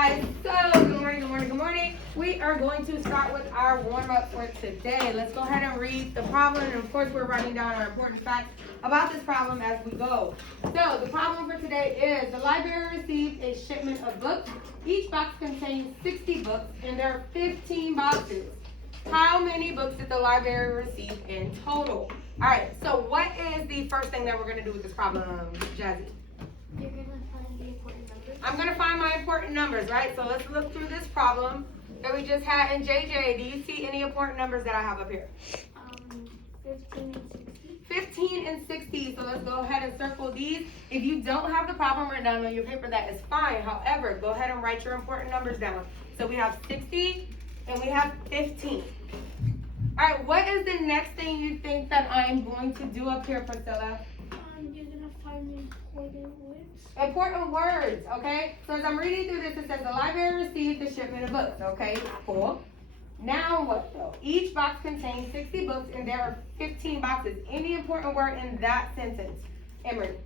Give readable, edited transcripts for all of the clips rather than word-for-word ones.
guys. So, good morning. We are going to start with our warm-up for today. Let's go ahead and read the problem, and of course, we're writing down our important facts about this problem as we go. So, the problem for today is the library received a shipment of books. Each box contains 60 books, and there are 15 boxes. How many books did the library receive in total? All right, so what is the first thing that we're going to do with this problem, Jazzy? You're going to find the important numbers. I'm going to find my important numbers, right? So let's look through this problem that we just had. And JJ, do you see any important numbers that I have up here? 15 and 60. 15 and 60. So let's go ahead and circle these. If you don't have the problem written down on your paper, that is fine. However, go ahead and write your important numbers down. So we have 60 and we have 15. All right, what is the next thing you think that I'm going to do up here, Priscilla? You're going to find the important words. Important words, okay? So as I'm reading through this, it says the library received a shipment of books, okay? Cool. Now what though? Each box contains 60 books and there are 15 boxes. Any important word in that sentence? Emery.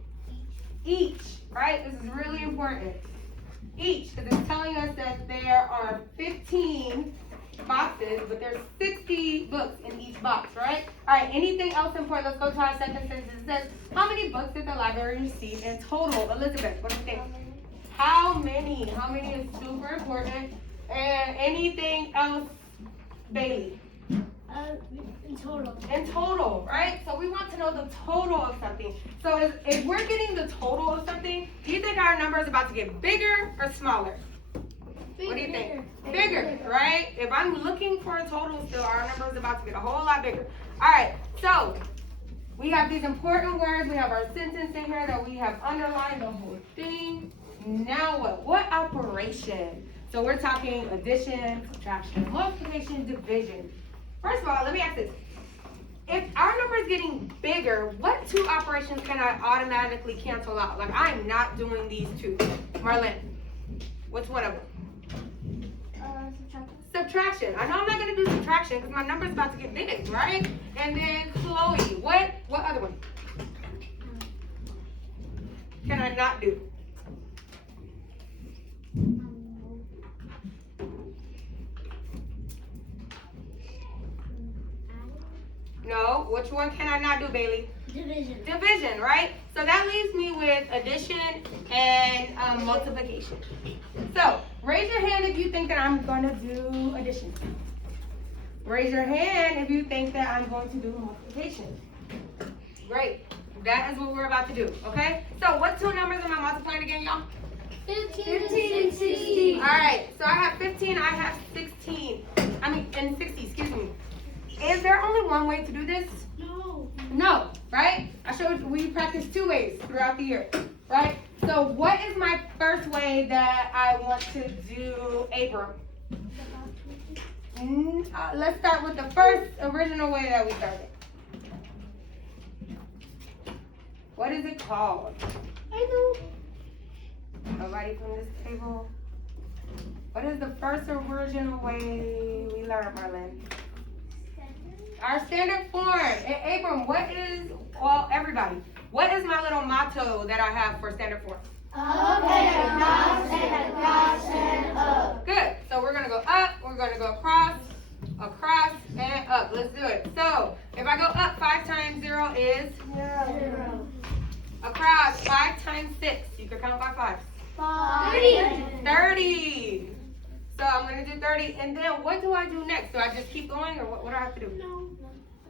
Each, right? This is really important. Each, because it's telling us that there are 15 boxes, but there's 60 books in each box, right? All right, anything else important? Let's go to our second sentence. It says, how many books did the library receive in total? Elizabeth, what do you think? How many? How many is super important. And anything else, Bailey? In total. In total, right? So we want to know the total of something. So if we're getting the total of something, do you think our number is about to get bigger or smaller? What do you think? Bigger, right? If I'm looking for a total still, our number is about to get a whole lot bigger. All right, so we have these important words. We have our sentence in here that we have underlined the whole thing. Now what? What operation? So we're talking addition, subtraction, multiplication, division. First of all, let me ask this. If our number is getting bigger, what two operations can I automatically cancel out? Like, I'm not doing these two. Marlene, which one of them? Subtraction. I know I'm not going to do subtraction because my number is about to get big, right? And then Chloe, what other one can I not do? No, which one can I not do, Bailey? Division. Division, right? So that leaves me with addition and multiplication. So raise your hand if you think that I'm going to do addition. Raise your hand if you think that I'm going to do multiplication. Great. That is what we're about to do, okay? So what two numbers am I multiplying again, y'all? 15 and 60. All right. So I have 15, I have 16. And 60, excuse me. Is there only one way to do this? No. No, right? I showed we practice two ways throughout the year, right? So what is my first way that I want to do Abram? Let's start with the first original way that we started. What is it called? I know. Nobody from this table? What is the first original way we learned, Marlene? Our standard form. And Abram, everybody, what is my little motto that I have for standard form? Up and across and up. Good. So we're going to go up, we're going to go across, and up. Let's do it. So if I go up, 5 times 0 is? 0. Across, 5 times 6. You can count by 5. 30. So I'm going to do 30. And then what do I do next? Do I just keep going or what do I have to do? No.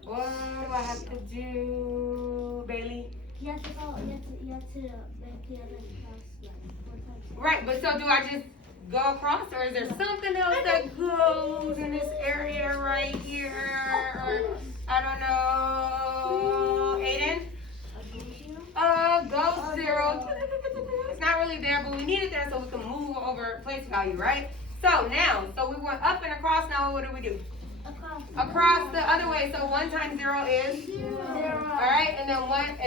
What do I have to do, Bailey? You have to make the other across like 4 times. Right, but so do I just go across or is there something else that goes in this area right here? Or, I don't know. Aiden? Go 0. It's not really there, but we need it there so we can move over place value, right? So we went up and across. Now what do? Across the other way. So 1 times 0 is 0. All right, and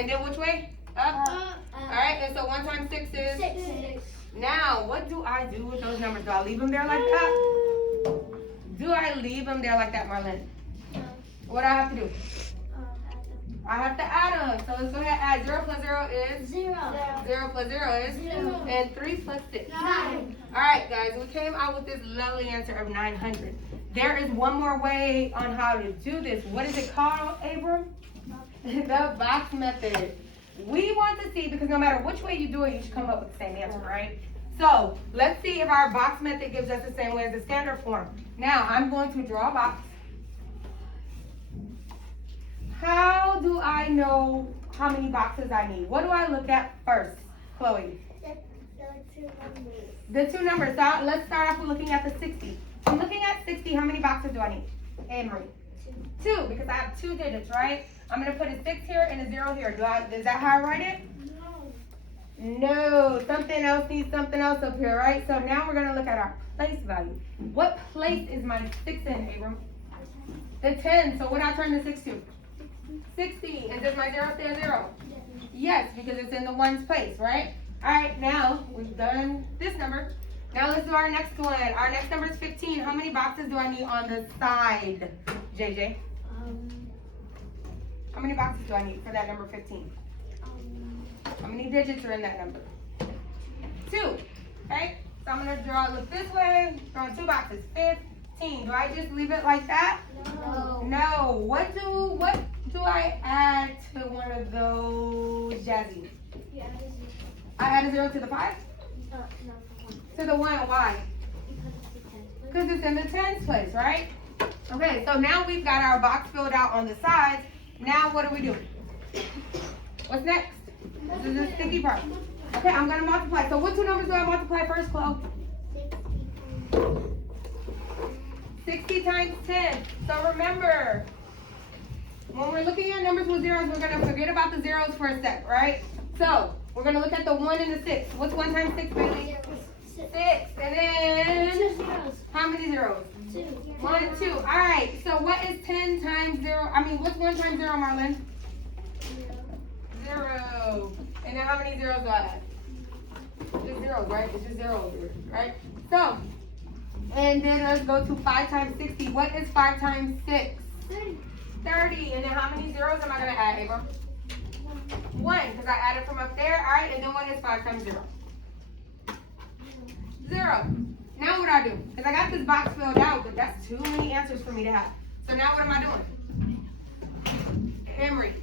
then which way? Up. All right, and so 1 times 6 is 6. Now, what do I do with those numbers? Do I leave them there like that? Do I leave them there like that, Marlene? What do I have to do? I have to add them. So let's go ahead and add 0 plus 0 is 0. 0 plus 0 is 0. and 3 plus 6. 9. Alright guys, we came out with this lovely answer of 900. There is one more way on how to do this. What is it called, Abram? The box method. We want to see, because no matter which way you do it, you should come up with the same answer, right? So let's see if our box method gives us the same way as the standard form. Now I'm going to draw a box. How do I know how many boxes I need? What do I look at first, Chloe? The two numbers. So let's start off with looking at the 60. I'm looking at 60. How many boxes do I need? Anne-Marie. 2, because I have 2 digits, right? I'm going to put a 6 here and a 0 here. Is that how I write it? No. Something else needs something else up here, right? So now we're going to look at our place value. What place is my 6 in, Abram? The 10. So what do I turn the 6 to? 60. And does my 0 stay a 0? Yes, because it's in the ones place, right? Alright, now we've done this number. Now let's do our next one. Our next number is 15. How many boxes do I need on the side, JJ? How many boxes do I need for that number 15? How many digits are in that number? 2. Okay? So I'm going to look this way. Draw 2 boxes. 15. Do I just leave it like that? No. What do I add to one of those, Jazzy? I add a 0 to the 5? To the 1. Why? Because it's in the tens place, right? Okay, so now we've got our box filled out on the sides. Now what do we do? What's next? This is the sticky part. Okay, I'm going to multiply. So what 2 numbers do I multiply first, Chloe? 60 times 10. So remember, when we're looking at numbers with zeros, we're going to forget about the zeros for a sec, right? So we're going to look at the 1 and the 6. What's 1 times 6, Bailey? 6. And then, how many zeros? 2. 1, 2. All right. So what is 10 times 0? What's 1 times 0, Marlon? 0. And then how many zeros do I add? Just zeros, right? It's just 0 over here, right? So, and then let's go to 5 times 60. What is 5 times 6? 30. And then how many zeros am I going to add, Ava? 1, because I added from up there. All right. And then what is 5 times 0? 0. Now what do I do? Because I got this box filled out, but that's too many answers for me to have. So now what am I doing? Emery.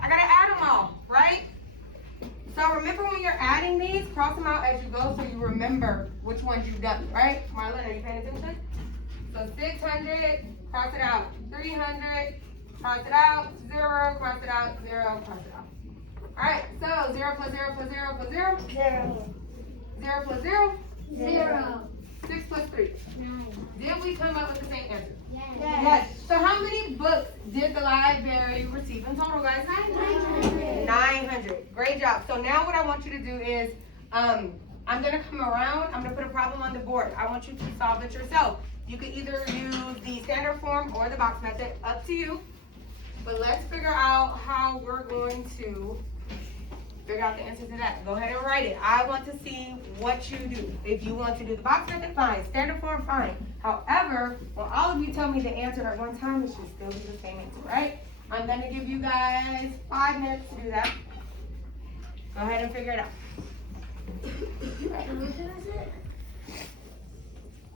I got to add them all, right? So remember when you're adding these, cross them out as you go so you remember which ones you've done, right? Marlon, are you paying attention? So 600, cross it out. 300, cross it out. 0, cross it out. 0, cross it out. Alright, so 0 plus 0 plus 0 plus 0? 0. 0 plus 0? 0. 6 plus 3? 9. Did we come up with the same answer? Yes. Yes. So how many books did the library receive in total, guys? 900. 900. Great job. So now what I want you to do is, I'm going to come around. I'm going to put a problem on the board. I want you to solve it yourself. You could either use the standard form or the box method. Up to you. But let's figure out how we're going to figure out the answer to that. Go ahead and write it. I want to see what you do. If you want to do the box method, fine. Standard form, fine. However, when all of you tell me the answer at one time, it should still be the same answer, right? I'm going to give you guys 5 minutes to do that. Go ahead and figure it out. What is it?